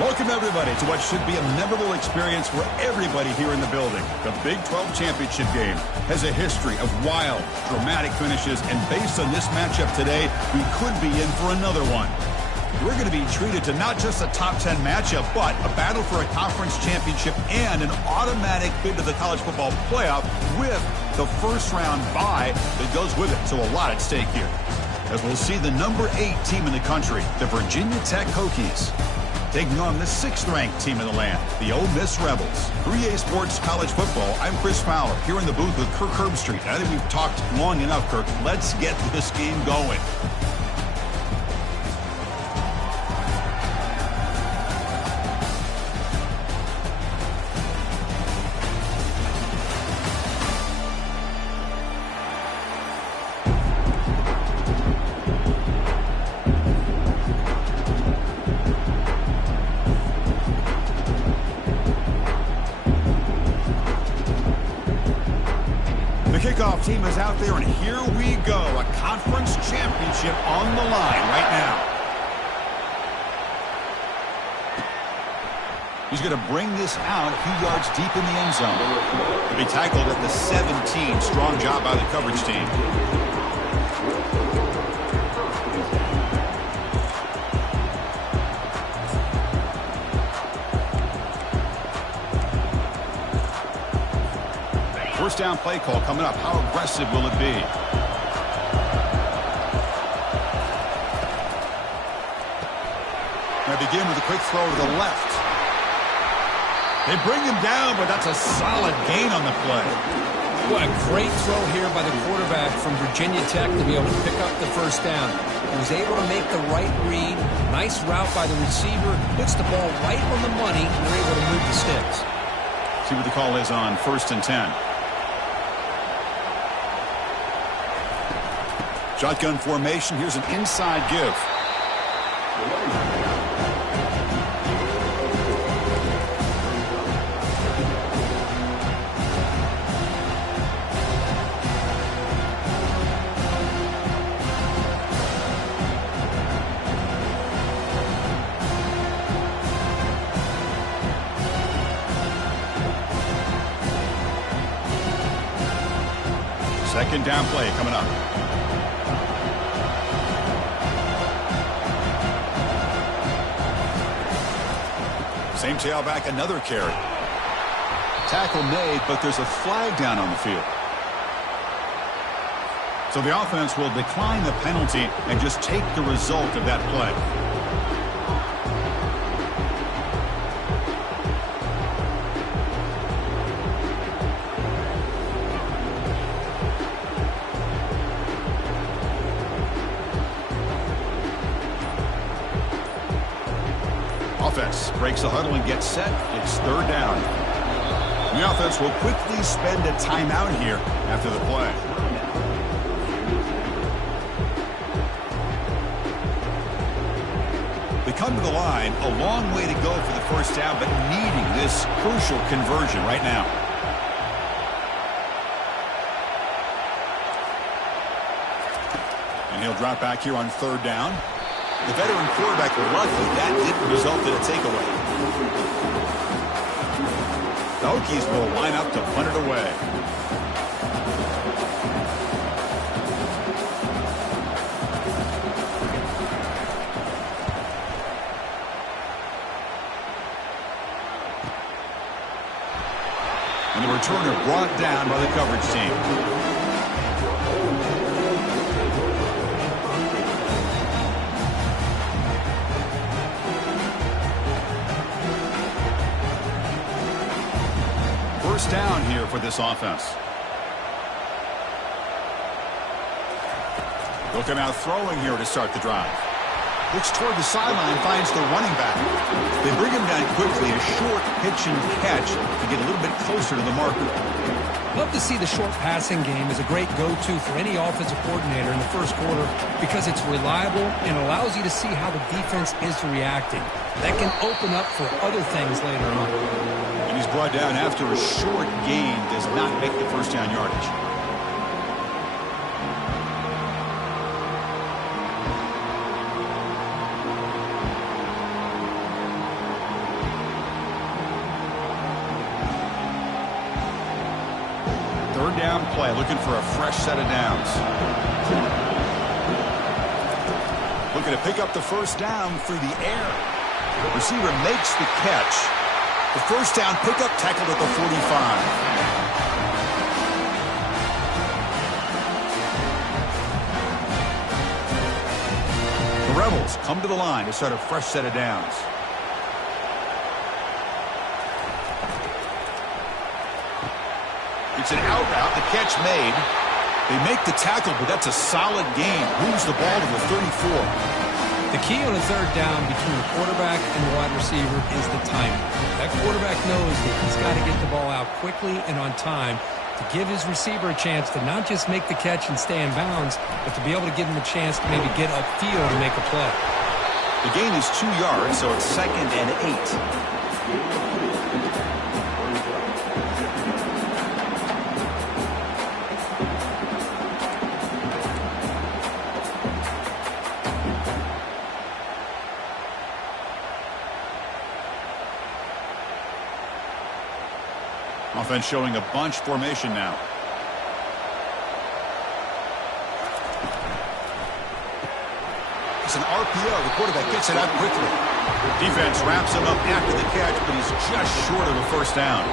Welcome, everybody, to what should be a memorable experience for everybody here in the building. The Big 12 Championship game has a history of wild, dramatic finishes, and based on this matchup today, we could be in for another one. We're going to be treated to not just a top 10 matchup, but a battle for a conference championship and an automatic bid to the college football playoff with the first-round bye that goes with it. So a lot at stake here. As we'll see the number 8 team in the country, the Virginia Tech Hokies, taking on the 6th-ranked team in the land, the Ole Miss Rebels. 3A Sports College Football, I'm Chris Fowler, here in the booth with Kirk Herbstreit. I think we've talked long enough, Kirk. Let's get this game going. Kickoff team is out there, and here we go. A conference championship on the line right now. He's going to bring this out a few yards deep in the end zone. He'll be tackled at the 17. Strong job by the coverage team. First down play call coming up. How aggressive will it be? They begin with a quick throw to the left. They bring him down, but that's a solid gain on the play. What a great throw here by the quarterback from Virginia Tech to be able to pick up the first down. He was able to make the right read. Nice route by the receiver. Puts the ball right on the money, and they're able to move the sticks. See what the call is on 1st and 10. Shotgun formation. Here's an inside give. Second down play coming up. Same tailback, another carry. Tackle made, but there's a flag down on the field. So the offense will decline the penalty and just take the result of that play. Offense breaks the huddle and gets set. It's third down. The offense will quickly spend a timeout here after the play. They come to the line, a long way to go for the first down, but needing this crucial conversion right now. And he'll drop back here on third down. The veteran quarterback lucky that didn't result in a takeaway. The Hokies will line up to punt it away. And the returner brought down by the coverage team. First down here for this offense. Looking out throwing here to start the drive. Looks toward the sideline, finds the running back. They bring him down quickly, a short pitch and catch to get a little bit closer to the marker. Love to see the short passing game as a great go-to for any offensive coordinator in the first quarter because it's reliable and allows you to see how the defense is reacting. That can open up for other things later on. And he's brought down after a short gain, does not make the first down yardage. Third down play, looking for a fresh set of downs. Looking to pick up the first down through the air. Receiver makes the catch. The first down pickup tackled at the 45. The Rebels come to the line to start a fresh set of downs. It's an out route, the catch made. They make the tackle, but that's a solid gain. Moves the ball to the 34. The key on a third down between the quarterback and the wide receiver is the timing. That quarterback knows that he's got to get the ball out quickly and on time to give his receiver a chance to not just make the catch and stay in bounds, but to be able to give him a chance to maybe get upfield and make a play. The gain is 2 yards, so it's 2nd and 8. Offense showing a bunch formation now. It's an RPO. The quarterback gets it out quickly. Defense wraps him up after the catch, but he's just short of a first down.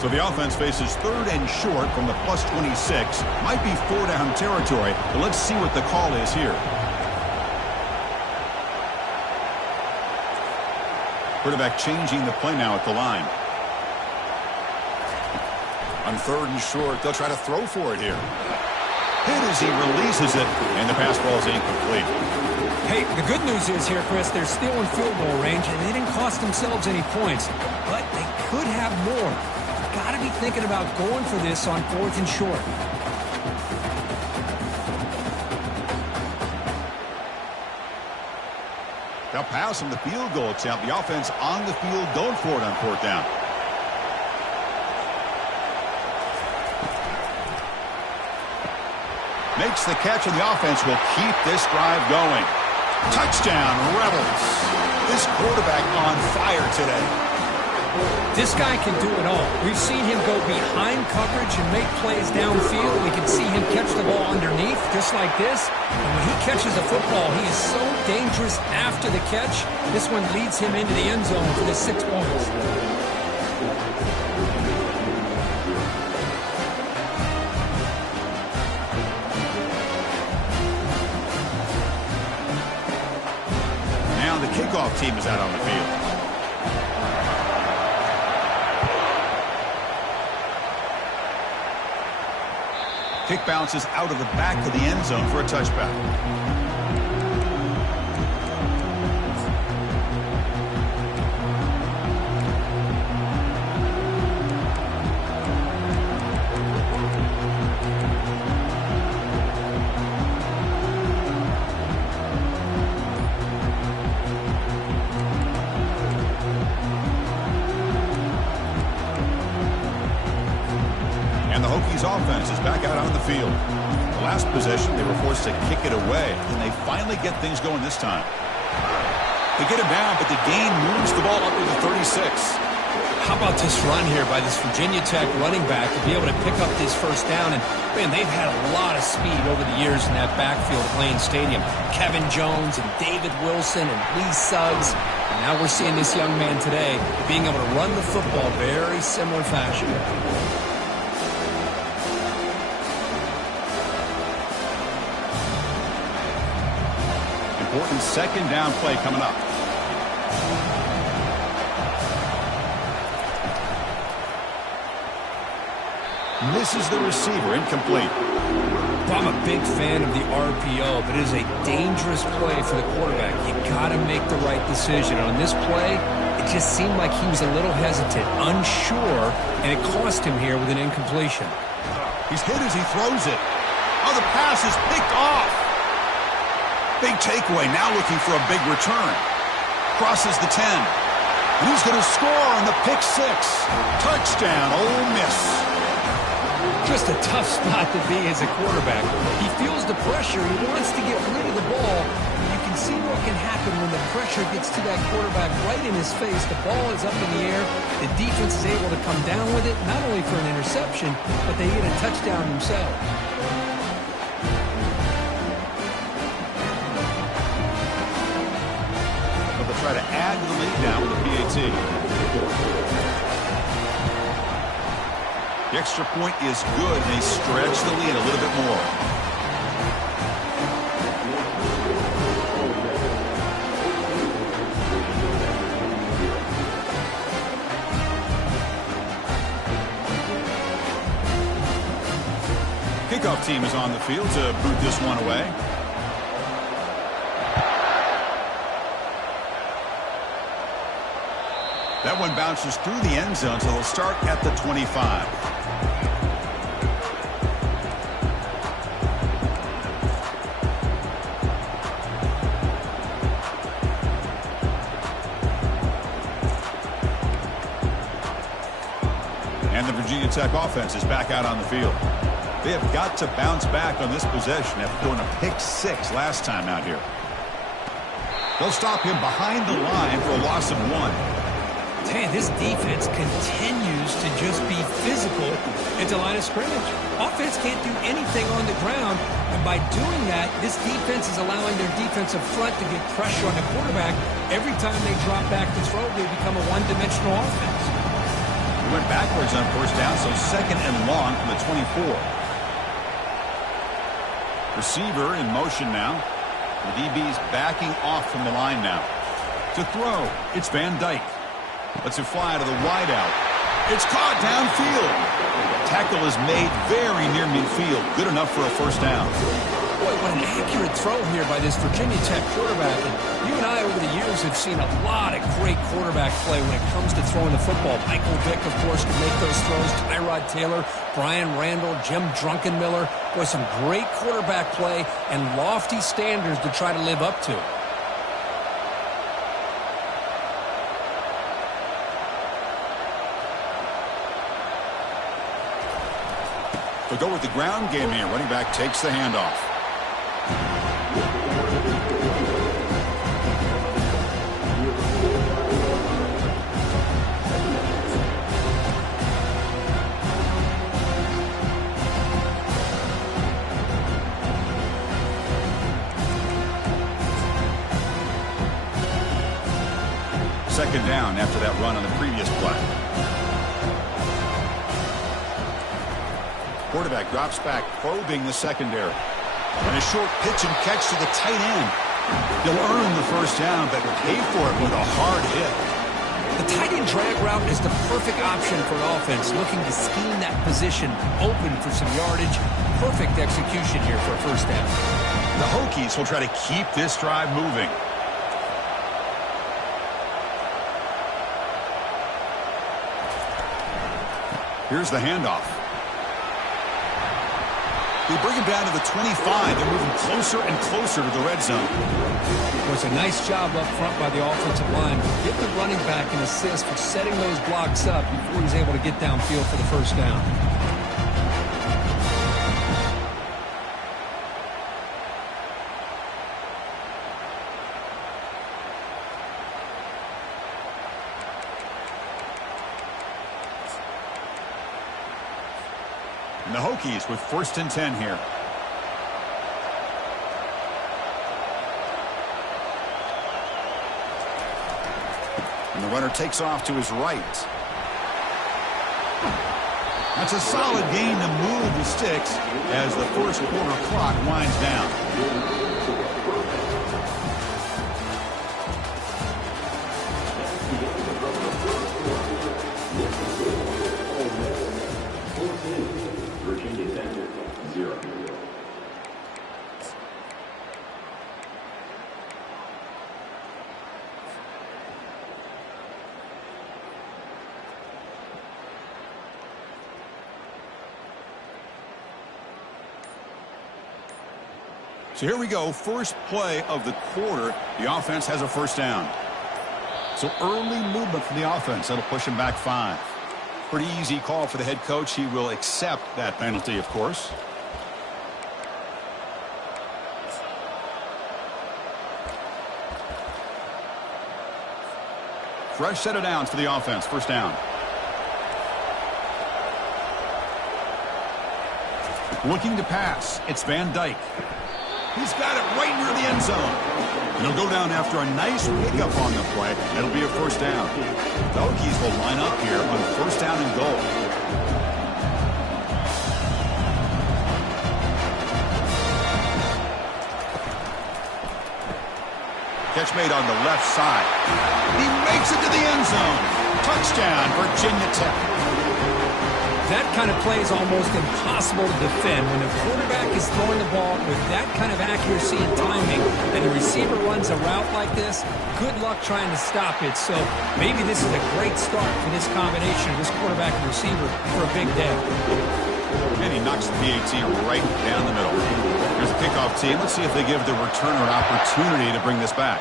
So the offense faces third and short from the +26. Might be 4-down territory, but let's see what the call is here. Quarterback changing the play now at the line. On third and short, they'll try to throw for it here. Hit as he releases it, and the pass ball is incomplete. Hey, the good news is here, Chris, they're still in field goal range, and they didn't cost themselves any points, but they could have more. Got to be thinking about going for this on 4th and short. They'll pass from the field goal attempt. The offense on the field going for it on 4th down. Makes the catch, and the offense will keep this drive going. Touchdown, Rebels. This quarterback on fire today. This guy can do it all. We've seen him go behind coverage and make plays downfield. We can see him just like this. And when he catches the football, he is so dangerous after the catch. This one leads him into the end zone for the 6 points. Now the kickoff team is out on the field. Kick bounces out of the back of the end zone for a touchback. Offense is back out on the field. The last possession, they were forced to kick it away, and they finally get things going this time. They get it down, but the gain moves the ball up to the 36. How about this run here by this Virginia Tech running back to be able to pick up this first down? And, man, they've had a lot of speed over the years in that backfield at Lane Stadium. Kevin Jones and David Wilson and Lee Suggs. And now we're seeing this young man today being able to run the football very similar fashion. Important second down play coming up. Misses the receiver, incomplete. Well, I'm a big fan of the RPO, but it is a dangerous play for the quarterback. You got to make the right decision. On this play, it just seemed like he was a little hesitant, unsure, and it cost him here with an incompletion. He's hit as he throws it. Oh, the pass is picked off. Big takeaway, now looking for a big return. Crosses the 10. And he's going to score on the pick 6. Touchdown, Ole Miss. Just a tough spot to be as a quarterback. He feels the pressure. He wants to get rid of the ball. You can see what can happen when the pressure gets to that quarterback right in his face. The ball is up in the air. The defense is able to come down with it, not only for an interception, but they get a touchdown themselves. Try to add to the lead now with the PAT. The extra point is good, and they stretch the lead a little bit more. Kickoff team is on the field to boot this one away. That one bounces through the end zone, so they'll start at the 25. And the Virginia Tech offense is back out on the field. They have got to bounce back on this possession after throwing a pick 6 last time out here. They'll stop him behind the line for a loss of 1. Man, this defense continues to just be physical into line of scrimmage. Offense can't do anything on the ground, and by doing that, this defense is allowing their defensive front to get pressure on the quarterback. Every time they drop back to throw, they become a one-dimensional offense. He went backwards on first down, so second and long from the 24. Receiver in motion now. The DB's backing off from the line now. To throw, it's Van Dyke. Lets it fly to the wideout. It's caught downfield. Tackle is made very near midfield. Good enough for a first down. Boy, what an accurate throw here by this Virginia Tech quarterback. And you and I, over the years, have seen a lot of great quarterback play when it comes to throwing the football. Michael Vick, of course, can make those throws. Tyrod Taylor, Brian Randall, Jim Druckenmiller. Boy, some great quarterback play and lofty standards to try to live up to. They'll go with the ground game here. Running back takes the handoff. Second down after that run on the previous play. Quarterback drops back, probing the secondary. And a short pitch and catch to the tight end. He'll earn the first down, but pay for it with a hard hit. The tight end drag route is the perfect option for an offense looking to scheme that position open for some yardage. Perfect execution here for a first down. The Hokies will try to keep this drive moving. Here's the handoff. They bring him down to the 25. They're moving closer and closer to the red zone. It was a nice job up front by the offensive line. Give the running back an assist for setting those blocks up before he's able to get downfield for the first down. And the Hokies with 1st and 10 here. And the runner takes off to his right. That's a solid gain to move the sticks as the first quarter clock winds down. So here we go, first play of the quarter. The offense has a first down. So early movement from the offense. That'll push him back 5. Pretty easy call for the head coach. He will accept that penalty, of course. Fresh set of downs for the offense. First down. Looking to pass. It's Van Dyke. He's got it right near the end zone. And he'll go down after a nice pickup on the play. It'll be a first down. The Hokies will line up here on first down and goal. Catch made on the left side. He makes it to the end zone. Touchdown, Virginia Tech. That kind of play is almost impossible to defend when the quarterback is throwing the ball with that kind of accuracy and timing, and the receiver runs a route like this. Good luck trying to stop it. So maybe this is a great start for this combination of this quarterback and receiver for a big day. And he knocks the PAT right down the middle. Here's the kickoff team. Let's see if they give the returner an opportunity to bring this back.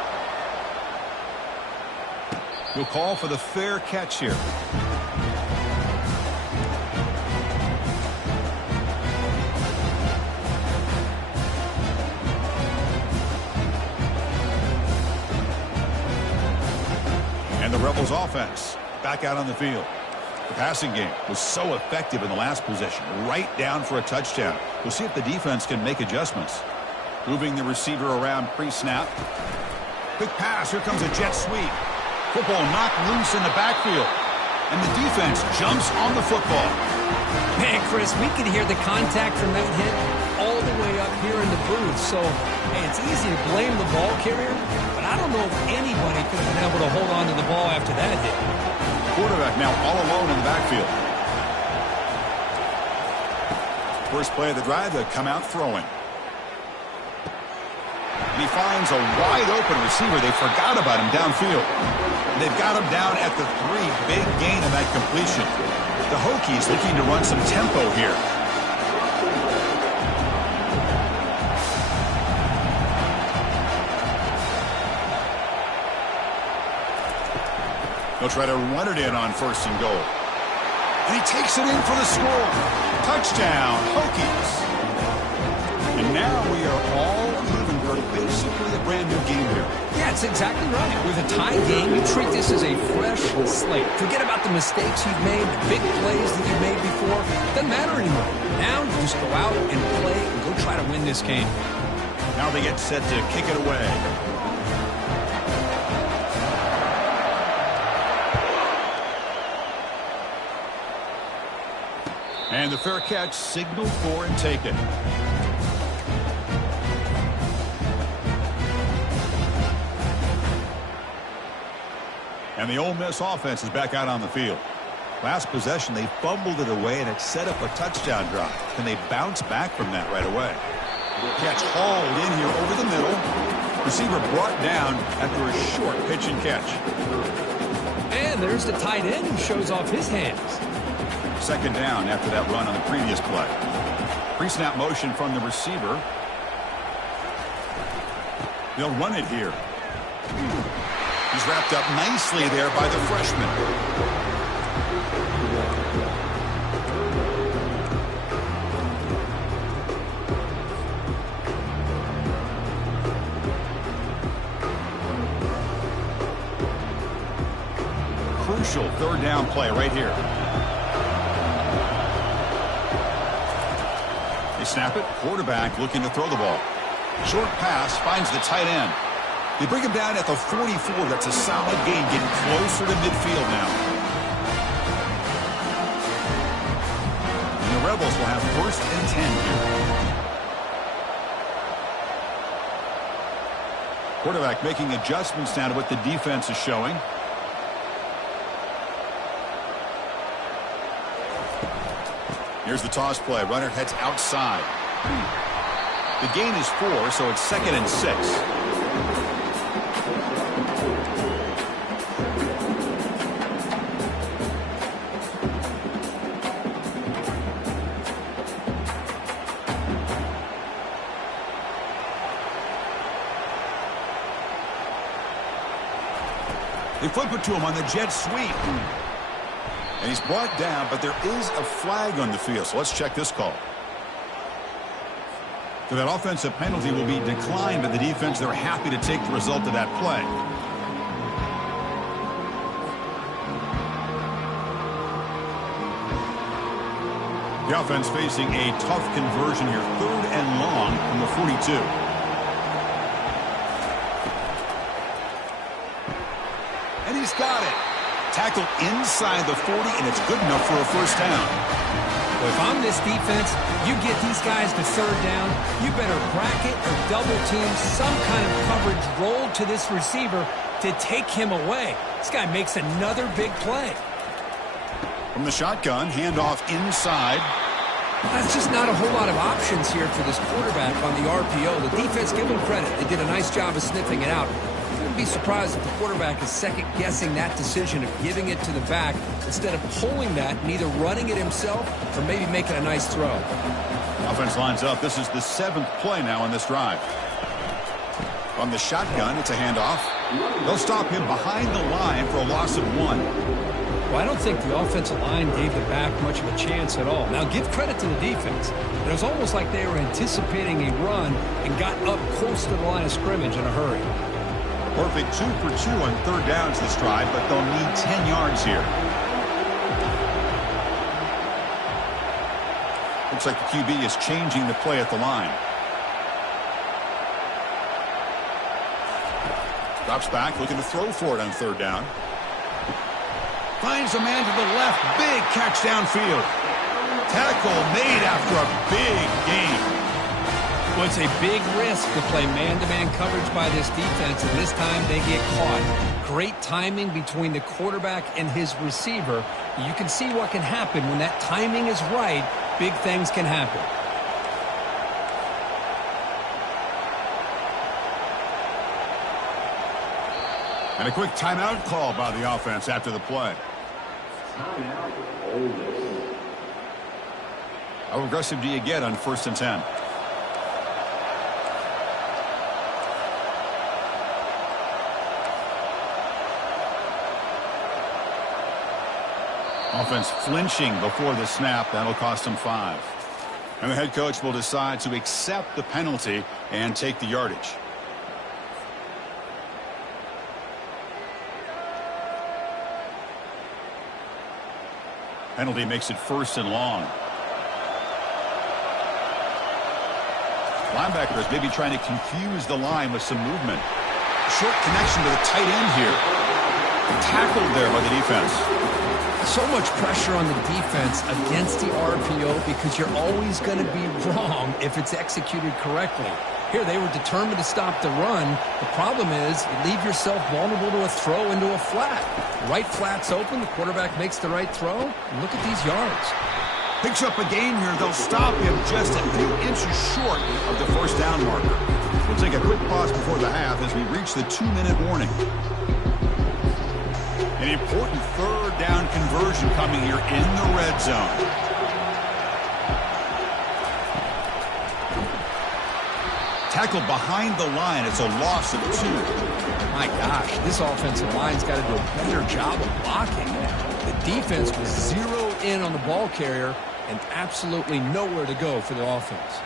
He'll call for the fair catch here. The Rebels offense back out on the field. The passing game was so effective in the last possession, right down for a touchdown. We'll see if the defense can make adjustments. Moving the receiver around pre-snap. Quick pass. Here comes a jet sweep. Football knocked loose in the backfield. And the defense jumps on the football. Man, Chris, we can hear the contact from that hit all the way up here in the booth. So, hey, it's easy to blame the ball carrier, but I don't know if anybody could have been able to hold on to the ball after that hit. Quarterback now all alone in the backfield. First play of the drive, they come out throwing. And he finds a wide-open receiver. They forgot about him downfield. They've got him down at the 3. Big gain of that completion. The Hokies looking to run some tempo here. They'll try to run it in on first and goal. And he takes it in for the score. Touchdown, Hokies. And now we are all even. We're basically a brand new game here. Yeah, it's exactly right. With a tie game, you treat this as a fresh slate. Forget about the mistakes you've made, the big plays that you've made before. Doesn't matter anymore. Now you just go out and play and go try to win this game. Now they get set to kick it away. And the fair catch signaled for and taken. And the Ole Miss offense is back out on the field. Last possession, they fumbled it away, and it set up a touchdown drive. Can they bounce back from that right away? Catch hauled in here over the middle. Receiver brought down after a short pitch and catch. And there's the tight end who shows off his hands. Second down after that run on the previous play. Pre-snap motion from the receiver. They'll run it here. He's wrapped up nicely there by the freshman. Crucial third down play right here. They snap it. Quarterback looking to throw the ball. Short pass finds the tight end. They bring him down at the 44. That's a solid gain, getting closer to midfield now. And the Rebels will have 1st and 10 here. Quarterback making adjustments now to what the defense is showing. Here's the toss play. Runner heads outside. The gain is 4, so it's 2nd and 6. They flip it to him on the jet sweep. And he's brought down, but there is a flag on the field. So let's check this call. So that offensive penalty will be declined by the defense. They're happy to take the result of that play. The offense facing a tough conversion here. 3rd and long from the 42. And he's got it. Tackled inside the 40, and it's good enough for a 1st down. Well, if I'm this defense, you get these guys to 3rd down, you better bracket or double team some kind of coverage rolled to this receiver to take him away. This guy makes another big play. From the shotgun, handoff inside. That's just not a whole lot of options here for this quarterback on the RPO. The defense, give them credit. They did a nice job of sniffing it out. I wouldn't be surprised if the quarterback is second-guessing that decision of giving it to the back instead of pulling that and either running it himself or maybe making a nice throw. Offense lines up. This is the 7th play now on this drive. On the shotgun, it's a handoff. They'll stop him behind the line for a loss of 1. Well, I don't think the offensive line gave the back much of a chance at all. Now, give credit to the defense. It was almost like they were anticipating a run and got up close to the line of scrimmage in a hurry. Perfect 2 for 2 on 3rd downs this drive, but they'll need 10 yards here. Looks like the QB is changing the play at the line. Drops back, looking to throw for it on 3rd down. Finds a man to the left. Big catch downfield. Tackle made after a big gain. Well, it's a big risk to play man-to-man coverage by this defense, and this time they get caught. Great timing between the quarterback and his receiver. You can see what can happen when that timing is right. Big things can happen. And a quick timeout call by the offense after the play. How aggressive do you get on 1st and 10? Offense flinching before the snap. That'll cost them 5. And the head coach will decide to accept the penalty and take the yardage. Penalty makes it 1st and long. Linebackers maybe trying to confuse the line with some movement. Short connection to the tight end here. Tackled there by the defense. So much pressure on the defense against the RPO because you're always going to be wrong if it's executed correctly. Here, they were determined to stop the run. The problem is you leave yourself vulnerable to a throw into a flat. Right flat's open. The quarterback makes the right throw. And look at these yards. Picks up a gain here. They'll stop him just a few inches short of the first down marker. We'll take a quick pause before the half as we reach the 2-minute warning. An important third down conversion coming here in the red zone. Tackled behind the line. It's a loss of 2. My gosh, this offensive line's got to do a better job of blocking. The defense was zeroed in on the ball carrier and absolutely nowhere to go for the offense.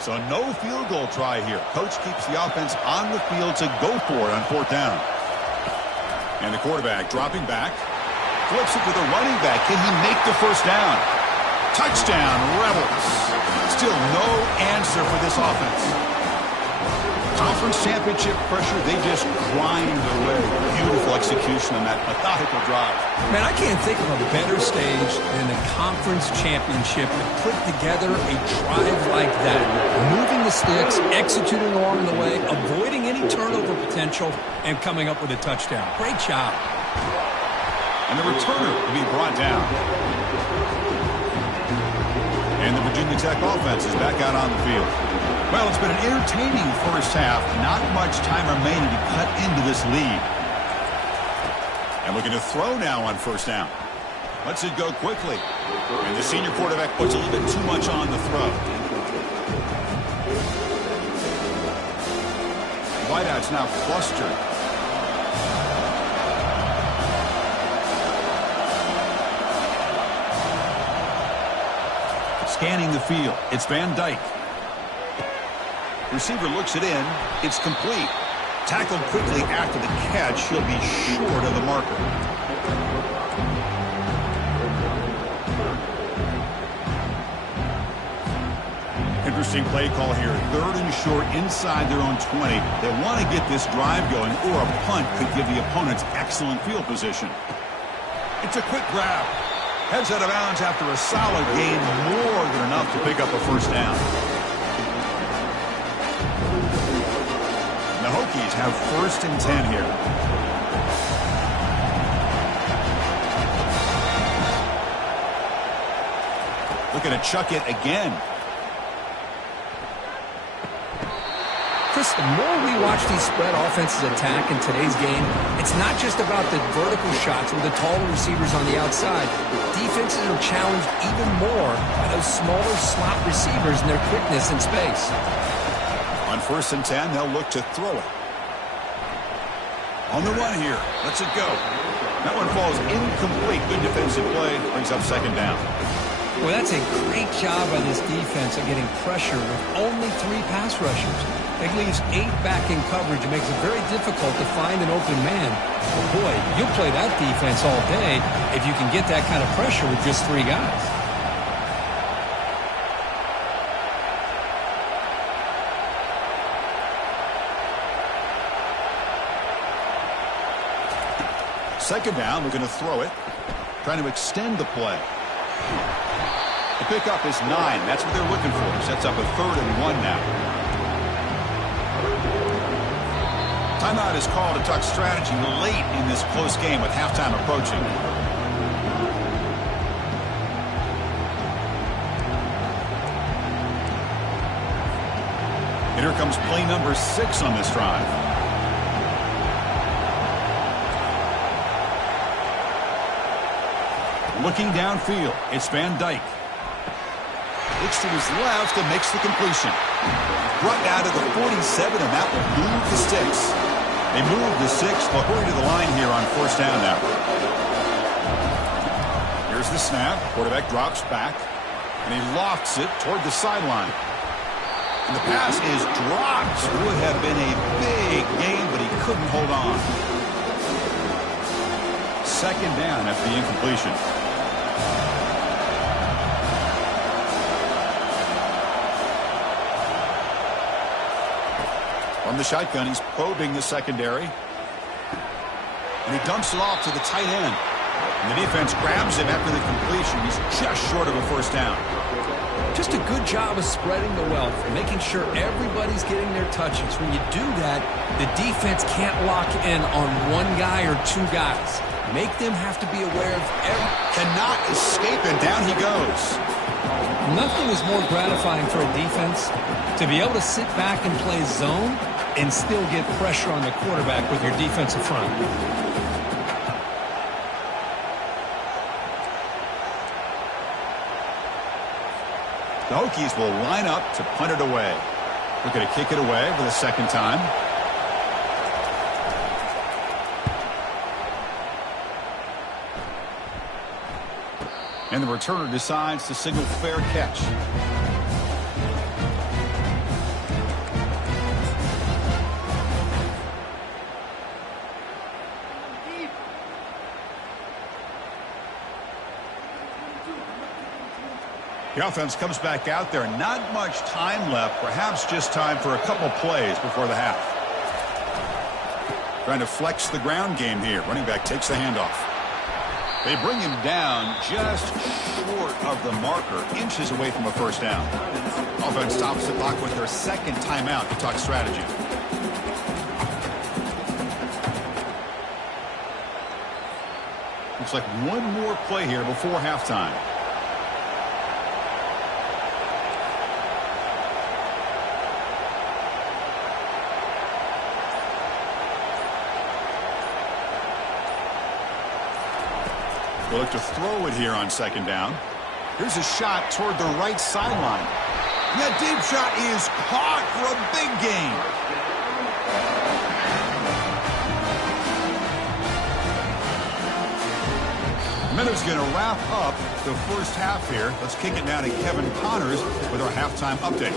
So no field goal try here. Coach keeps the offense on the field to go for it on 4th down. And the quarterback dropping back. Flips it to the running back. Can he make the first down? Touchdown, Rebels. Still no answer for this offense. Conference championship pressure, they just grind away. Beautiful execution on that methodical drive. Man, I can't think of a better stage than the conference championship to put together a drive like that. Moving the sticks, executing along the way, avoiding any turnover potential, and coming up with a touchdown. Great job. And the returner will be brought down. And the Virginia Tech offense is back out on the field. Well, it's been an entertaining first half. Not much time remaining to cut into this lead. And looking to throw now on 1st down. Lets it go quickly. And the senior quarterback puts a little bit too much on the throw. Wideout's now flustered. Scanning the field. It's Van Dyke. Receiver looks it in. It's complete. Tackled quickly after the catch. He'll be short of the marker. Interesting play call here. 3rd and short inside their own 20. They want to get this drive going, or a punt could give the opponents excellent field position. It's a quick grab. Heads out of bounds after a solid gain, more than enough to pick up a first down. The Hokies have 1st and 10 here. Looking to chuck it again. Chris, the more we watch these spread offenses attack in today's game, it's not just about the vertical shots with the taller receivers on the outside. Defenses are challenged even more by those smaller slot receivers and their quickness in space. On 1st and 10, they'll look to throw it. On the run here. Lets it go. That one falls incomplete. Good defensive play. Brings up 2nd down. Well, that's a great job by this defense of getting pressure with only 3 pass rushers. It leaves 8 back in coverage. It makes it very difficult to find an open man. But boy, you'll play that defense all day if you can get that kind of pressure with just 3 guys. Second down, we're going to throw it. Trying to extend the play. The pickup is 9. That's what they're looking for. Sets up a 3rd and 1 now. Timeout is called to talk strategy late in this close game with halftime approaching. And here comes play number 6 on this drive. Looking downfield, it's Van Dyke. Looks to his left and makes the completion. Brought down to the 47, and that will move the sticks. They move the 6. They'll hurry to the line here on 1st down now. Here's the snap. Quarterback drops back, and he lofts it toward the sideline. And the pass is dropped. Would have been a big gain, but he couldn't hold on. 2nd down after the incompletion. From the shotgun, he's probing the secondary. And he dumps it off to the tight end. And the defense grabs him after the completion. He's just short of a first down. Just a good job of spreading the wealth, making sure everybody's getting their touches. When you do that, the defense can't lock in on one guy or two guys. Make them have to be aware of cannot escape, and down he goes. Nothing is more gratifying for a defense to be able to sit back and play zone and still get pressure on the quarterback with your defensive front. The Hokies will line up to punt it away. We're going to kick it away for the second time. And the returner decides to signal fair catch. The offense comes back out there. Not much time left. Perhaps just time for a couple plays before the half. Trying to flex the ground game here. Running back takes the handoff. They bring him down just short of the marker. Inches away from a first down. Offense stops the clock with their second timeout to talk strategy. Looks like one more play here before halftime. We'll look to throw it here on second down. Here's a shot toward the right sideline. That deep shot is caught for a big gain. Miller's going to wrap up the first half here. Let's kick it now to Kevin Connors with our halftime update.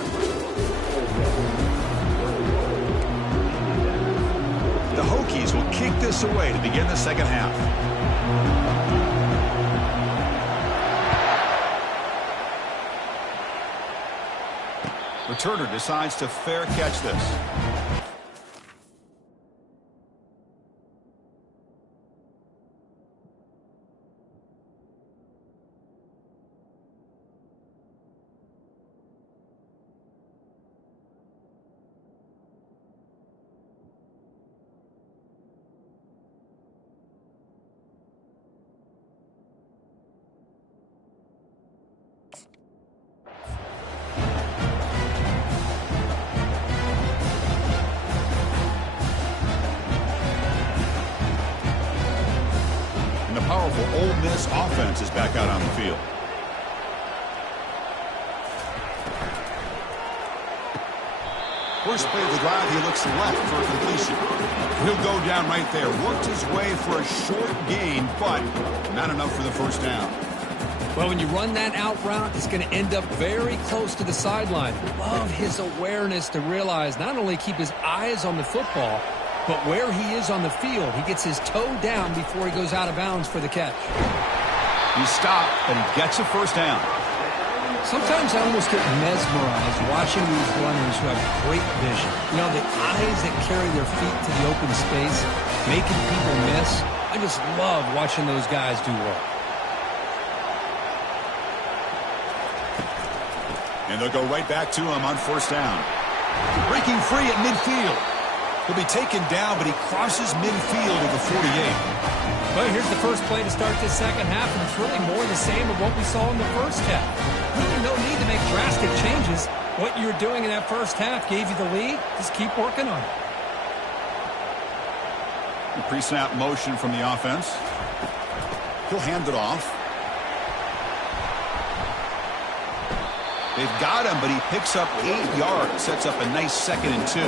The Hokies will kick this away to begin the second half. Returner decides to fair catch this. Powerful Ole Miss offense is back out on the field. First play of the drive, he looks left for a completion. He'll go down right there. Worked his way for a short gain, but not enough for the first down. Well, when you run that out route, it's going to end up very close to the sideline. Love his awareness to realize not only keep his eyes on the football, but where he is on the field, he gets his toe down before he goes out of bounds for the catch. He stopped, but he gets a first down. Sometimes I almost get mesmerized watching these runners who have great vision. You know, the eyes that carry their feet to the open space, making people miss. I just love watching those guys do work. And they'll go right back to him on first down. Breaking free at midfield. He'll be taken down, but he crosses midfield at the 48. Well, here's the first play to start this second half, and it's really more the same of what we saw in the first half. Really no need to make drastic changes. What you were doing in that first half gave you the lead. Just keep working on it. The pre-snap motion from the offense. He'll hand it off. They've got him, but he picks up 8 yards. Sets up a nice 2nd and 2.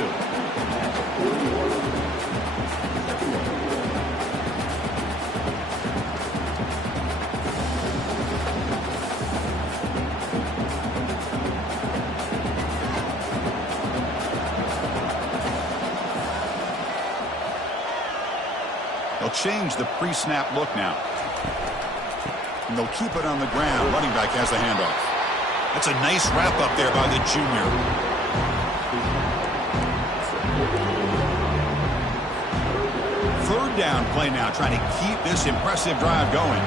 They'll change the pre-snap look now. And they'll keep it on the ground. Running back has the handoff. That's a nice wrap up there by the junior. down play now, trying to keep this impressive drive going.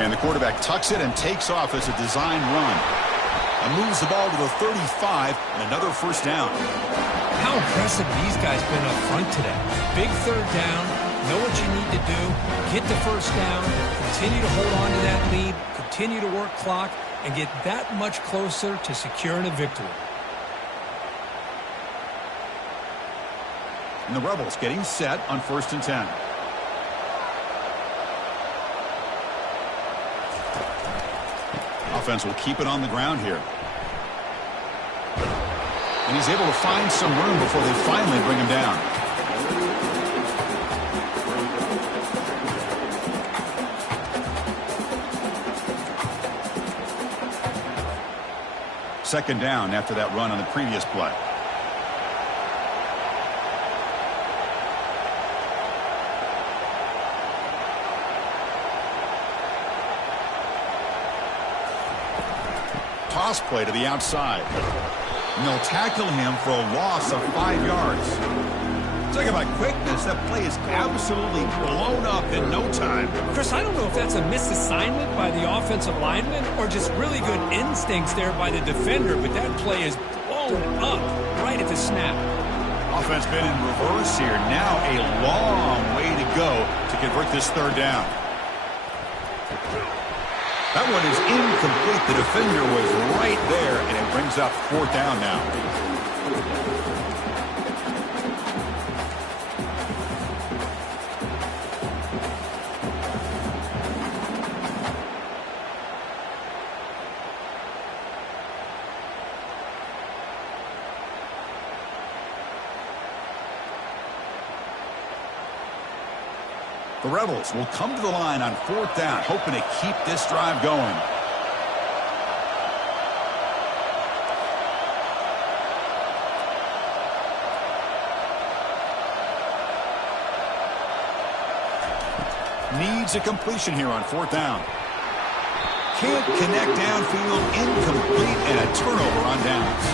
And the quarterback tucks it and takes off as a design run. And moves the ball to the 35, and another first down. How impressive these guys been up front today. Big third down, know what you need to do, get the first down, continue to hold on to that lead, continue to work clock, and get that much closer to securing a victory. And the Rebels getting set on 1st and 10. Offense will keep it on the ground here. And he's able to find some room before they finally bring him down. Second down after that run on the previous play. Toss play to the outside. And they'll tackle him for a loss of 5 yards. Talk about quickness. That play is absolutely blown up in no time. Chris, I don't know if that's a misassignment by the offensive lineman or just really good instincts there by the defender, but that play is blown up right at the snap. Offense been in reverse here. Now a long way to go to convert this third down. That one is incomplete. The defender was right there, and it brings up 4th down now. The Rebels will come to the line on 4th down, hoping to keep this drive going. Needs a completion here on 4th down. Can't connect downfield, incomplete, and a turnover on downs.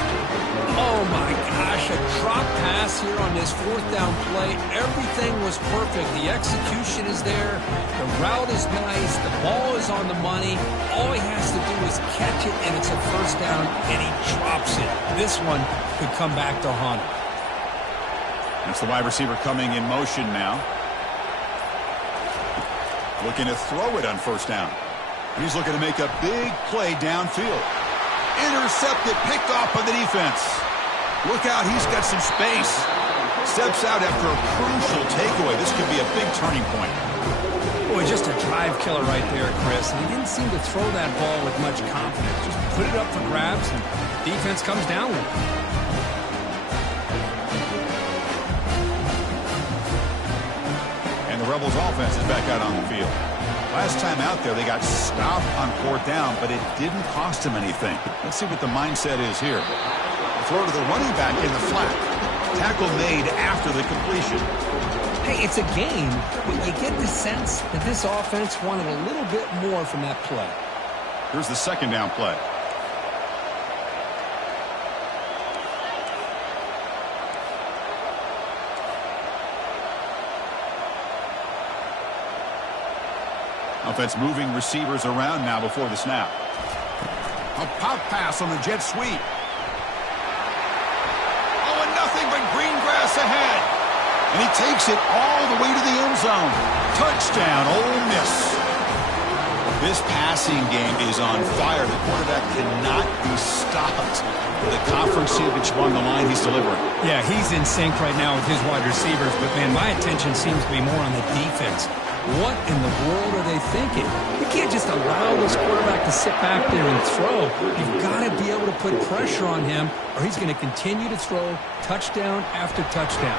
Oh my gosh, a drop pass here on this 4th down play. Everything was perfect. The execution is there. The route is nice. The ball is on the money. All he has to do is catch it, and it's a first down, and he drops it. This one could come back to haunt him. That's the wide receiver coming in motion now. Looking to throw it on 1st down. He's looking to make a big play downfield. Intercepted, picked off by the defense. Look out, he's got some space. Steps out after a crucial takeaway. This could be a big turning point. Boy, just a drive killer right there, Chris. And he didn't seem to throw that ball with much confidence. Just put it up for grabs, and defense comes down with it. And the Rebels offense is back out on the field. Last time out there, they got stopped on 4th down, but it didn't cost them anything. Let's see what the mindset is here. Throw to the running back in the flat. Tackle made after the completion. Hey, it's a game, but you get the sense that this offense wanted a little bit more from that play. Here's the 2nd down play. Offense moving receivers around now before the snap. A pop pass on the jet sweep. Oh, and nothing but green grass ahead. And he takes it all the way to the end zone. Touchdown, Ole Miss. This passing game is on fire. The quarterback cannot be stopped. The conference championship on the line, he's delivering. Yeah, he's in sync right now with his wide receivers, but, man, my attention seems to be more on the defense. What in the world are they thinking? You can't just allow this quarterback to sit back there and throw. You've got to be able to put pressure on him, or he's going to continue to throw touchdown after touchdown.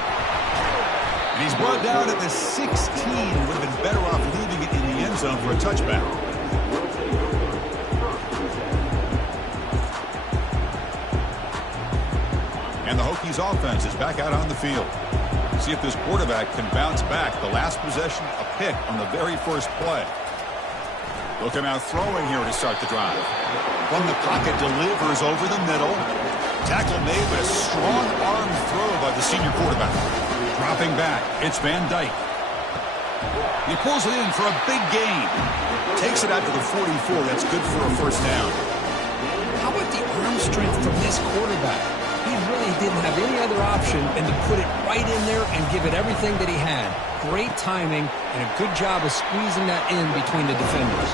And he's brought down at the 16. Would have been better off leaving it in the end zone for a touchback. And the Hokies offense is back out on the field. See if this quarterback can bounce back. The last possession, a pick on the very first play. Looking out throwing here to start the drive. From the pocket, delivers over the middle. Tackle made, but a strong arm throw by the senior quarterback. Dropping back, it's Van Dyke. He pulls it in for a big gain. Takes it out to the 44. That's good for a first down. How about the arm strength from this quarterback? He really didn't have any other option than to put it right in there and give it everything that he had. Great timing and a good job of squeezing that in between the defenders.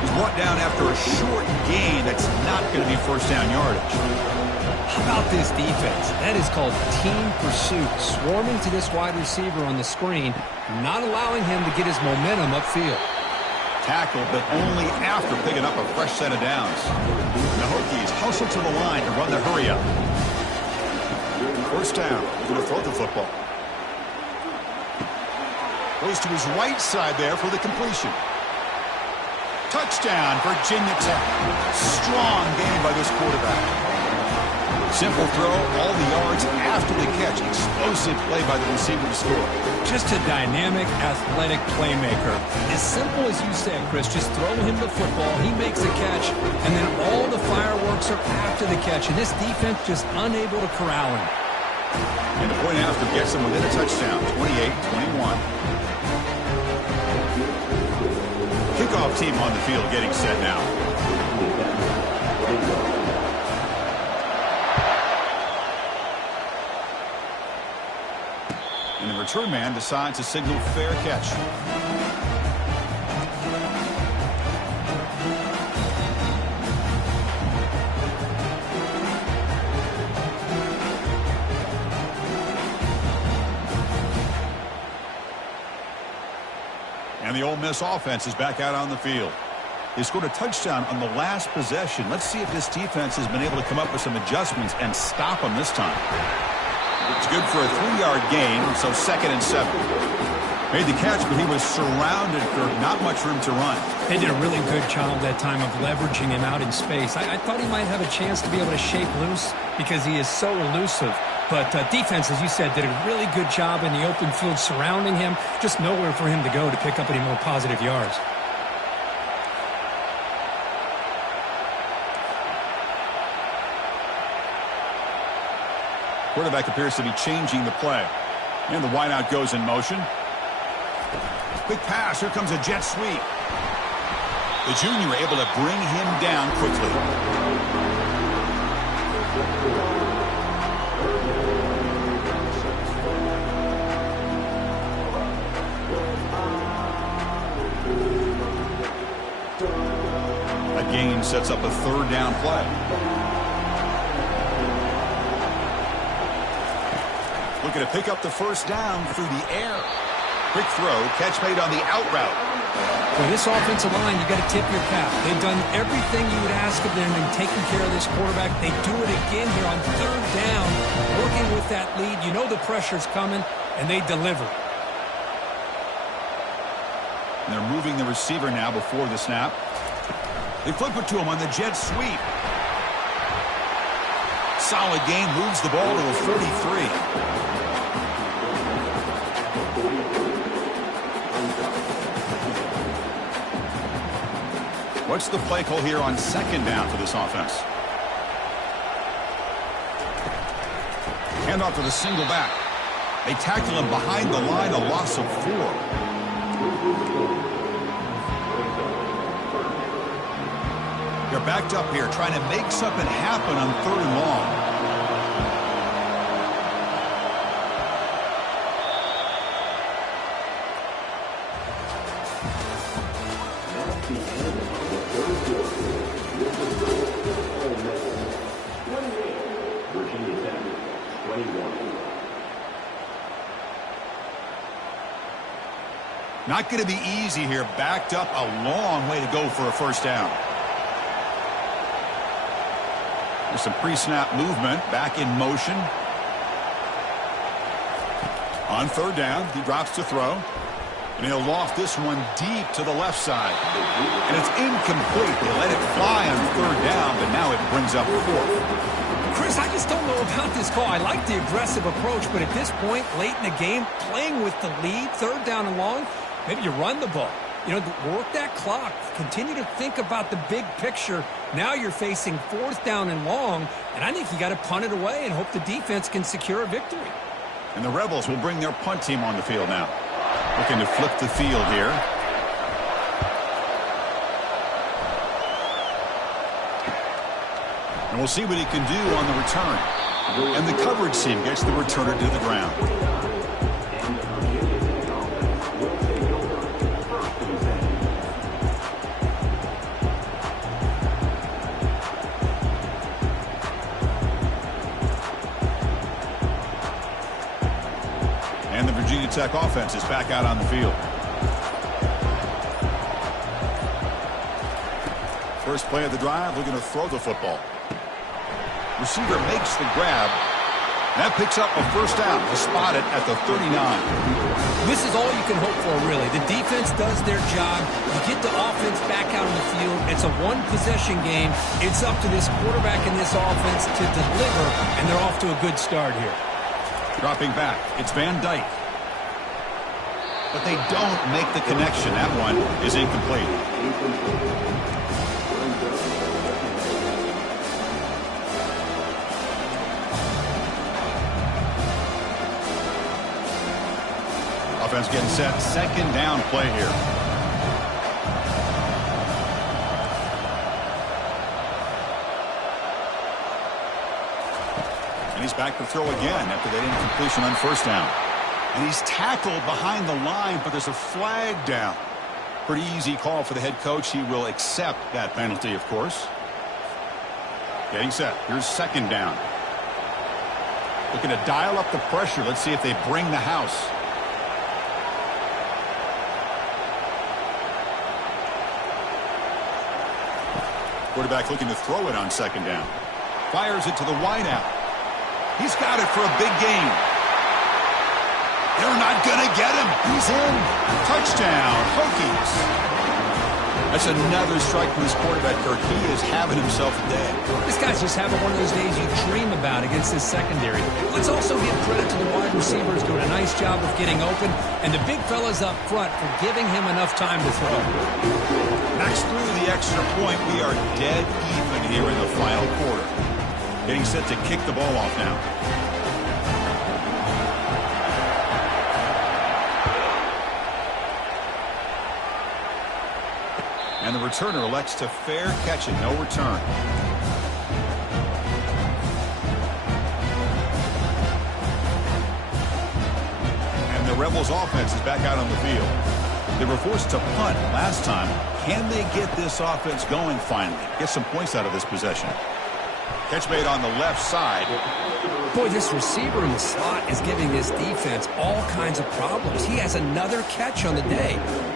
He's brought down after a short gain. That's not going to be first down yardage. How about this defense? That is called team pursuit. Swarming to this wide receiver on the screen, not allowing him to get his momentum upfield. Tackled, but only after picking up a fresh set of downs. The Hokies hustle to the line to run the hurry up. First down. He's going to throw the football. Goes to his right side there for the completion. Touchdown, Virginia Tech. Strong game by this quarterback. Simple throw, all the yards after the catch. Explosive play by the receiver to score. Just a dynamic, athletic playmaker. As simple as you said, Chris, just throw him the football, he makes a catch, and then all the fireworks are after the catch. And this defense just unable to corral him. And the point after gets him within a touchdown, 28-21. Kickoff team on the field getting set now. And the return man decides to signal fair catch. And the Ole Miss offense is back out on the field. They scored a touchdown on the last possession. Let's see if this defense has been able to come up with some adjustments and stop them this time. It's good for a 3-yard gain, so 2nd and 7. Made the catch, but he was surrounded for not much room to run. They did a really good job that time of leveraging him out in space. I thought he might have a chance to be able to shake loose because he is so elusive. But defense, as you said, did a really good job in the open field surrounding him. Just nowhere for him to go to pick up any more positive yards. Quarterback appears to be changing the play. And the wideout goes in motion. Quick pass. Here comes a jet sweep. The junior able to bring him down quickly. A gain sets up a 3rd down play. Looking to pick up the first down through the air. Quick throw, catch made on the out route. For this offensive line, you got to tip your cap. They've done everything you would ask of them in taking care of this quarterback. They do it again here on 3rd down, working with that lead. You know the pressure's coming, and they deliver. And they're moving the receiver now before the snap. They flip it to him on the jet sweep. Solid gain, moves the ball to the 43. What's the play call here on 2nd down for this offense? Hand off to the single back. They tackle him behind the line, a loss of 4. They're backed up here, trying to make something happen on 3rd and long. Not going to be easy here. Backed up, a long way to go for a first down. There's some pre-snap movement. Back in motion. On 3rd down, he drops to throw. And he'll loft this one deep to the left side. And it's incomplete. They let it fly on 3rd down, but now it brings up 4th. Chris, I just don't know about this call. I like the aggressive approach, but at this point, late in the game, playing with the lead, 3rd down and long, maybe you run the ball. You know, work that clock. Continue to think about the big picture. Now you're facing 4th down and long, and I think you got to punt it away and hope the defense can secure a victory. And the Rebels will bring their punt team on the field now. Looking to flip the field here. And we'll see what he can do on the return. And the coverage team gets the returner to the ground. And the Virginia Tech offense is back out on the field. First play of the drive, looking to throw the football. Receiver makes the grab. That picks up a first down. To spot it at the 39. This is all you can hope for, really. The defense does their job. You get the offense back out on the field. It's a one-possession game. It's up to this quarterback and this offense to deliver, and they're off to a good start here. Dropping back, it's Van Dyke. But they don't make the connection. That one is incomplete. Offense getting set. Second down play here. And he's back to throw again after that incompletion on first down. And he's tackled behind the line, but there's a flag down. Pretty easy call for the head coach. He will accept that penalty, of course. Getting set. Here's second down. Looking to dial up the pressure. Let's see if they bring the house. Quarterback looking to throw it on second down. Fires it to the wideout. He's got it for a big gain. They're not going to get him. He's in. Touchdown, Hokies. That's another strike from his quarterback, Kirk. He is having himself a day. This guy's just having one of those days you dream about against this secondary. Let's also give credit to the wide receivers doing a nice job of getting open, and the big fellas up front for giving him enough time to throw. Knocks through the extra point. We are dead even here in the final quarter. Getting set to kick the ball off now. And the returner elects to fair catch it. No return. And the Rebels offense is back out on the field. They were forced to punt last time. Can they get this offense going finally? Get some points out of this possession. Catch made on the left side. Boy, this receiver in the slot is giving this defense all kinds of problems. He has another catch on the day.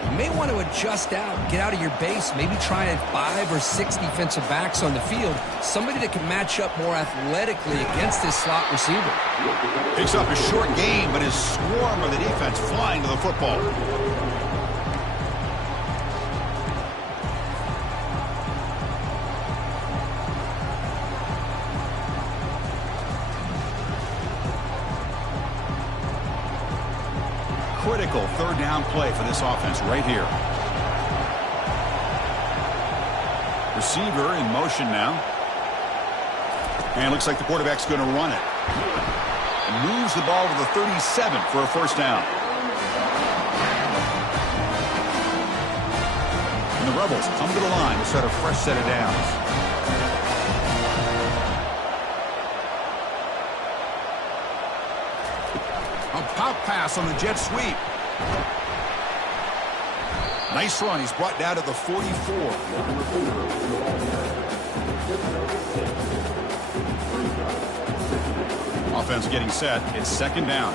You may want to adjust out, get out of your base, maybe try 5 or 6 defensive backs on the field. Somebody that can match up more athletically against this slot receiver. Picks up a short gain, but his swarm of the defense flying to the football. Critical third down play for this offense right here. Receiver in motion now. And looks like the quarterback's going to run it. And moves the ball to the 37 for a first down. And the Rebels come to the line to start a fresh set of downs. Pop pass on the jet sweep. Nice run. He's brought down to the 44. Offense getting set. It's second down.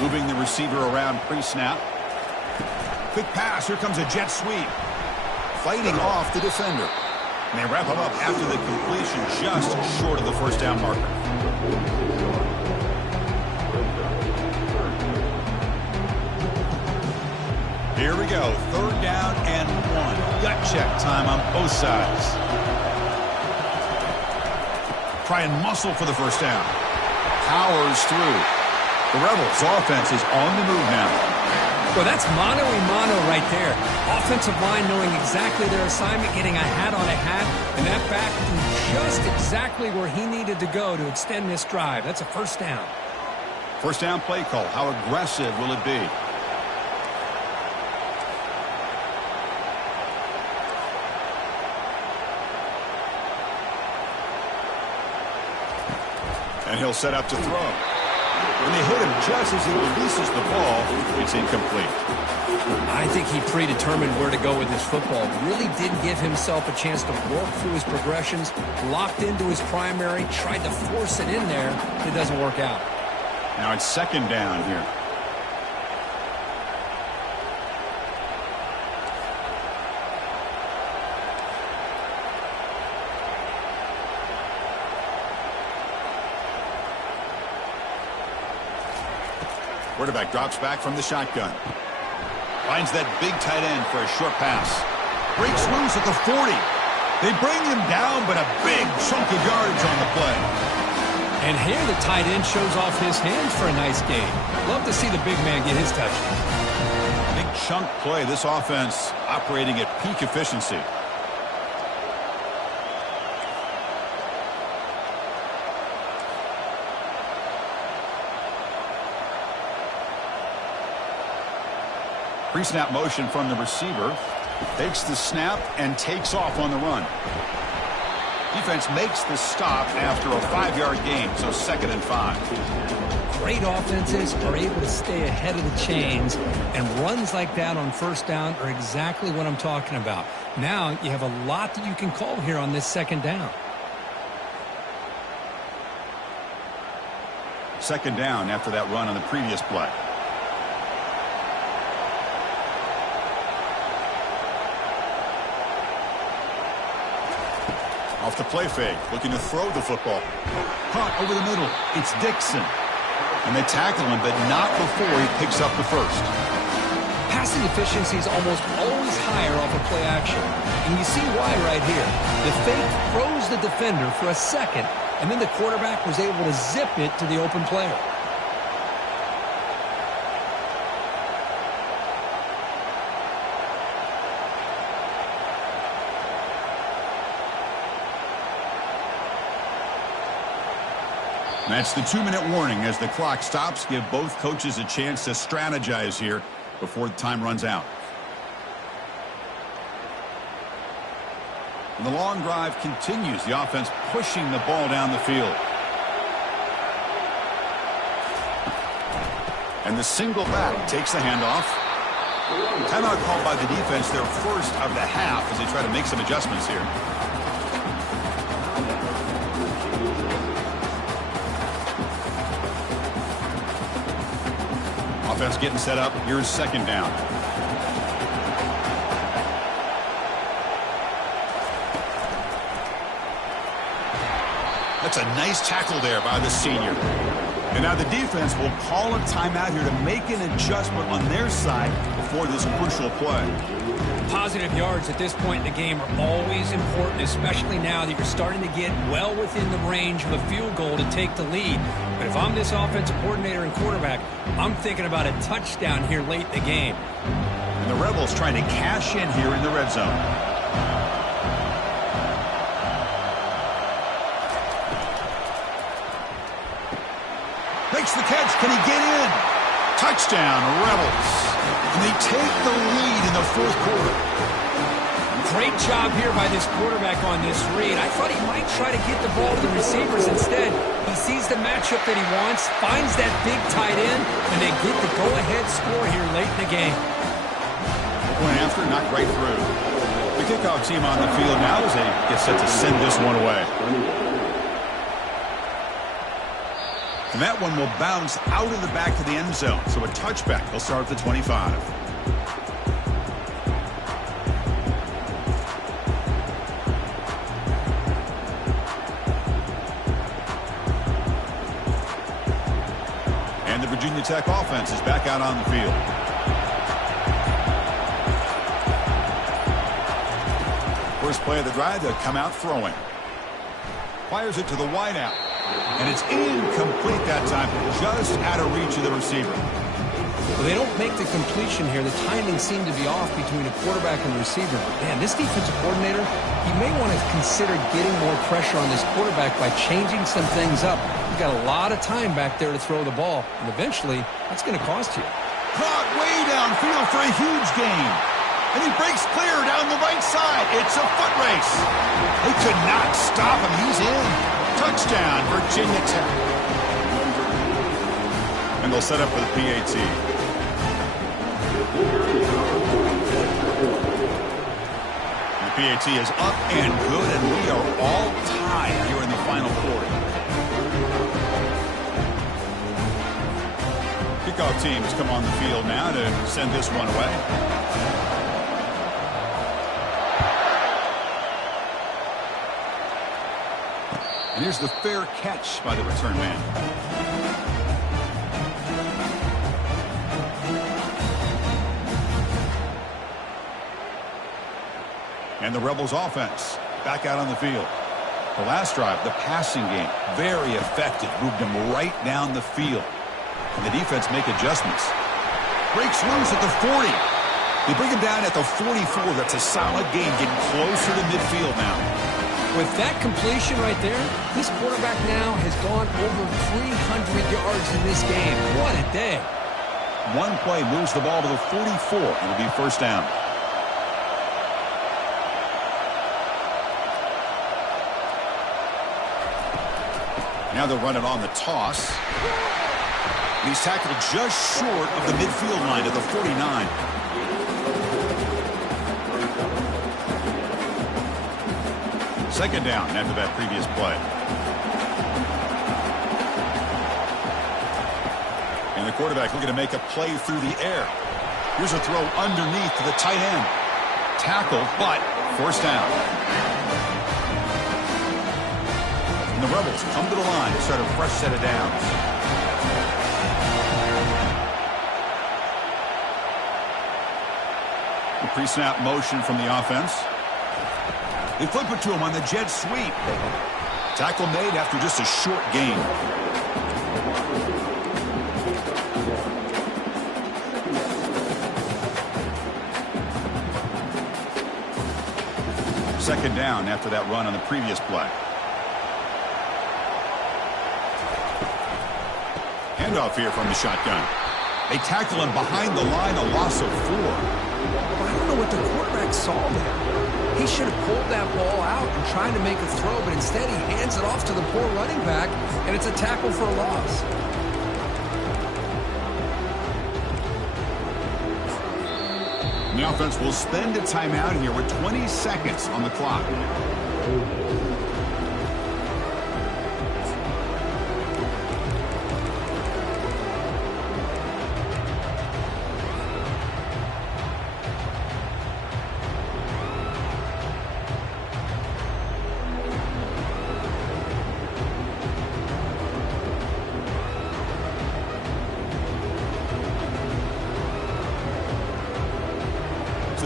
Moving the receiver around pre-snap. Quick pass. Here comes a jet sweep. Fighting off the defender. And they wrap him up after the completion, just short of the first down marker. Here we go. Third down and 1. Gut check time on both sides. Try and muscle for the first down. Powers through. The Rebels offense is on the move now. Well, that's mano-a-mano right there. Offensive line knowing exactly their assignment, getting a hat on a hat, and that back threw just exactly where he needed to go to extend this drive. That's a first down. First down play call. How aggressive will it be? And he'll set up to throw. When they hit him just as he releases the ball, it's incomplete. I think he predetermined where to go with his football. Really didn't give himself a chance to work through his progressions, locked into his primary, tried to force it in there. It doesn't work out. Now it's second down here. Quarterback drops back from the shotgun. Finds that big tight end for a short pass. Breaks loose at the 40. They bring him down, but a big chunk of yards on the play. And here the tight end shows off his hands for a nice game. Love to see the big man get his touchdown. Big chunk play. This offense operating at peak efficiency. Pre-snap motion from the receiver. Takes the snap and takes off on the run. Defense makes the stop after a 5-yard gain, so 2nd and 5. Great offenses are able to stay ahead of the chains, and runs like that on first down are exactly what I'm talking about. Now you have a lot that you can call here on this second down. Second down after that run on the previous play. Off the play fake, looking to throw the football. Caught over the middle. It's Dixon. And they tackle him, but not before he picks up the first. Passing efficiency is almost always higher off of play action. And you see why right here. The fake froze the defender for a second, and then the quarterback was able to zip it to the open player. That's the 2-minute warning as the clock stops. Give both coaches a chance to strategize here before the time runs out. And the long drive continues. The offense pushing the ball down the field. And the single back takes the handoff. Timeout called by the defense, their first of the half, as they try to make some adjustments here. Offense getting set up. Here's second down. That's a nice tackle there by the senior. And now the defense will call a timeout here to make an adjustment on their side before this crucial play. Positive yards at this point in the game are always important, especially now that you're starting to get well within the range of a field goal to take the lead. But if I'm this offensive coordinator and quarterback, I'm thinking about a touchdown here late in the game. And the Rebels trying to cash in here in the red zone. Makes the catch. Can he get in? Touchdown, Rebels. And they take the lead in the fourth quarter. Great job here by this quarterback on this read. I thought he might try to get the ball to the receivers. Instead, he sees the matchup that he wants, finds that big tight end, and they get the go-ahead score here late in the game. Going after, not right through. The kickoff team on the field now as they get set to send this one away. And that one will bounce out of the back of the end zone. So a touchback. He'll start at the 25. And the Virginia Tech offense is back out on the field. First play of the drive, they'll come out throwing. Fires it to the wideout. And it's incomplete that time, just out of reach of the receiver. Well, they don't make the completion here. The timing seemed to be off between a quarterback and the receiver. But man, this defensive coordinator, he may want to consider getting more pressure on this quarterback by changing some things up. You've got a lot of time back there to throw the ball, and eventually that's going to cost you. Caught way downfield for a huge gain. And he breaks clear down the right side. It's a foot race. They could not stop him. He's in. Touchdown, Virginia Tech. And they'll set up for the PAT. The PAT is up and good, and we are all tied here in the final quarter. Kickoff teams come on the field now to send this one away. And here's the fair catch by the return man. And the Rebels offense back out on the field. The last drive, the passing game, very effective. Moved them right down the field. And the defense make adjustments. Breaks loose at the 40. They bring him down at the 44. That's a solid gain, getting closer to midfield now. With that completion right there, this quarterback now has gone over 300 yards in this game. What a day. One play moves the ball to the 44. It'll be first down. Now they'll run it on the toss. And he's tackled just short of the midfield line at the 49. Second down after that previous play. And the quarterback looking to make a play through the air. Here's a throw underneath to the tight end. Tackle, but first down. And the Rebels come to the line to start a fresh set of downs. The pre-snap motion from the offense. They flip it to him on the jet sweep. Tackle made after just a short gain. Second down after that run on the previous play. Handoff here from the shotgun. They tackle him behind the line, a loss of 4. I don't know what the quarterback saw there. He should have pulled that ball out and tried to make a throw, but instead he hands it off to the poor running back, and it's a tackle for a loss. And the offense will spend a timeout here with 20 seconds on the clock.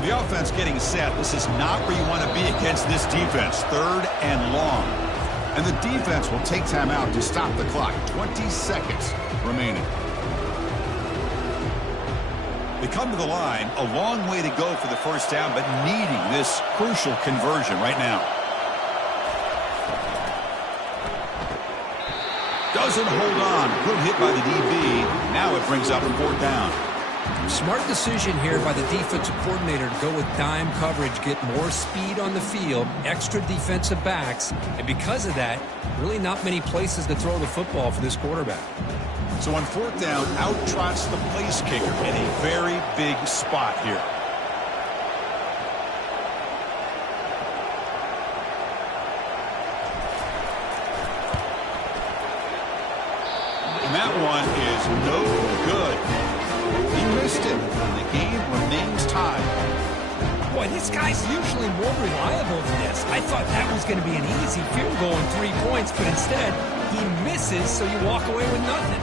The offense getting set. This is not where you want to be against this defense. Third and long. And the defense will take time out to stop the clock. 20 seconds remaining. They come to the line. A long way to go for the first down, but needing this crucial conversion right now. Doesn't hold on. Good hit by the DB. Now it brings up a fourth down. Smart decision here by the defensive coordinator to go with dime coverage, get more speed on the field, extra defensive backs, and because of that, really not many places to throw the football for this quarterback. So on fourth down, out trots the place kicker in a very big spot here. And that one is no good. He missed it, and the game remains tied. Boy, this guy's usually more reliable than this. I thought that was going to be an easy field goal in 3 points, but instead, he misses, so you walk away with nothing.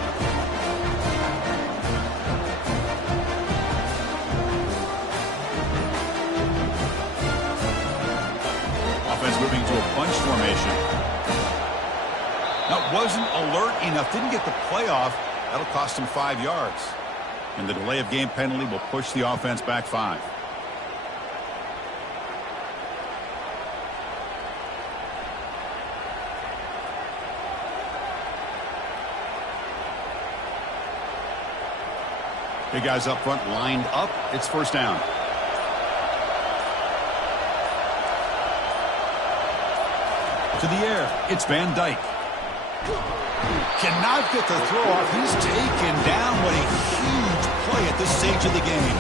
Offense moving to a bunch formation. That wasn't alert enough. Didn't get the play off. That'll cost him 5 yards. And the delay of game penalty will push the offense back 5. Big guys up front lined up. It's first down. To the air. It's Van Dyke. Cannot get the throw off. He's taken down. What a huge play at this stage of the game.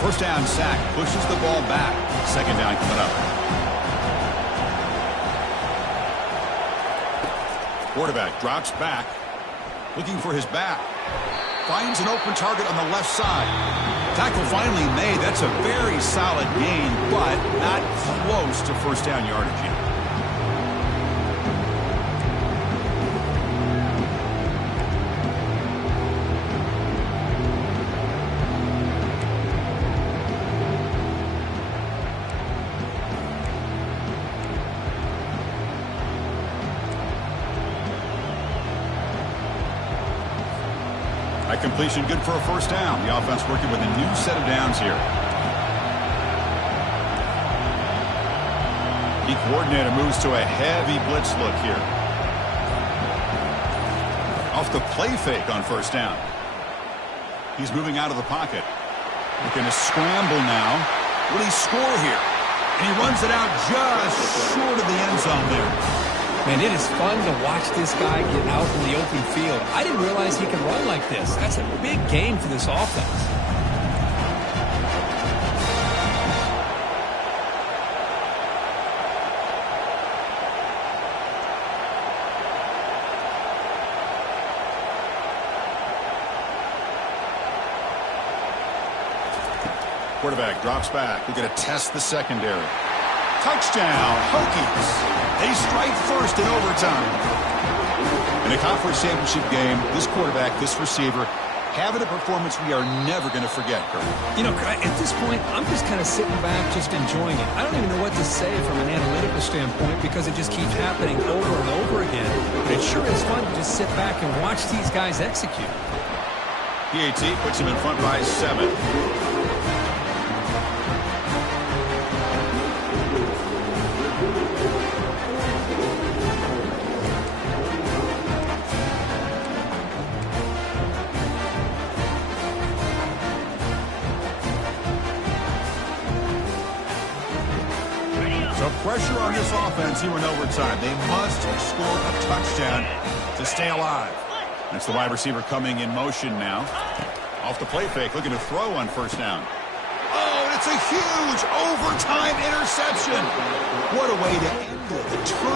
First down sack. Pushes the ball back. Second down coming up. Quarterback drops back. Looking for his back. Finds an open target on the left side. Tackle finally made. That's a very solid gain, but not close to first down yardage yet. That completion good for a first down. The offense working with a new set of downs here. The coordinator moves to a heavy blitz look here. Off the play fake on first down. He's moving out of the pocket. Looking to scramble now. Will he score here? And he runs it out just short of the end zone there. Man, it is fun to watch this guy get out in the open field. I didn't realize he can run like this. That's a big game for this offense. Quarterback drops back. We're going to test the secondary. Touchdown, Hokies. They strike first in overtime. In a conference championship game, this quarterback, this receiver, having a performance we are never going to forget, Kurt. You know, at this point, I'm just kind of sitting back, just enjoying it. I don't even know what to say from an analytical standpoint because it just keeps happening over and over again. But it sure is fun to just sit back and watch these guys execute. PAT puts him in front by 7. So pressure on this offense here in overtime. They must score a touchdown to stay alive. That's the wide receiver coming in motion now. Off the play fake, looking to throw on first down. Oh, and it's a huge overtime interception. What a way to end it. The turn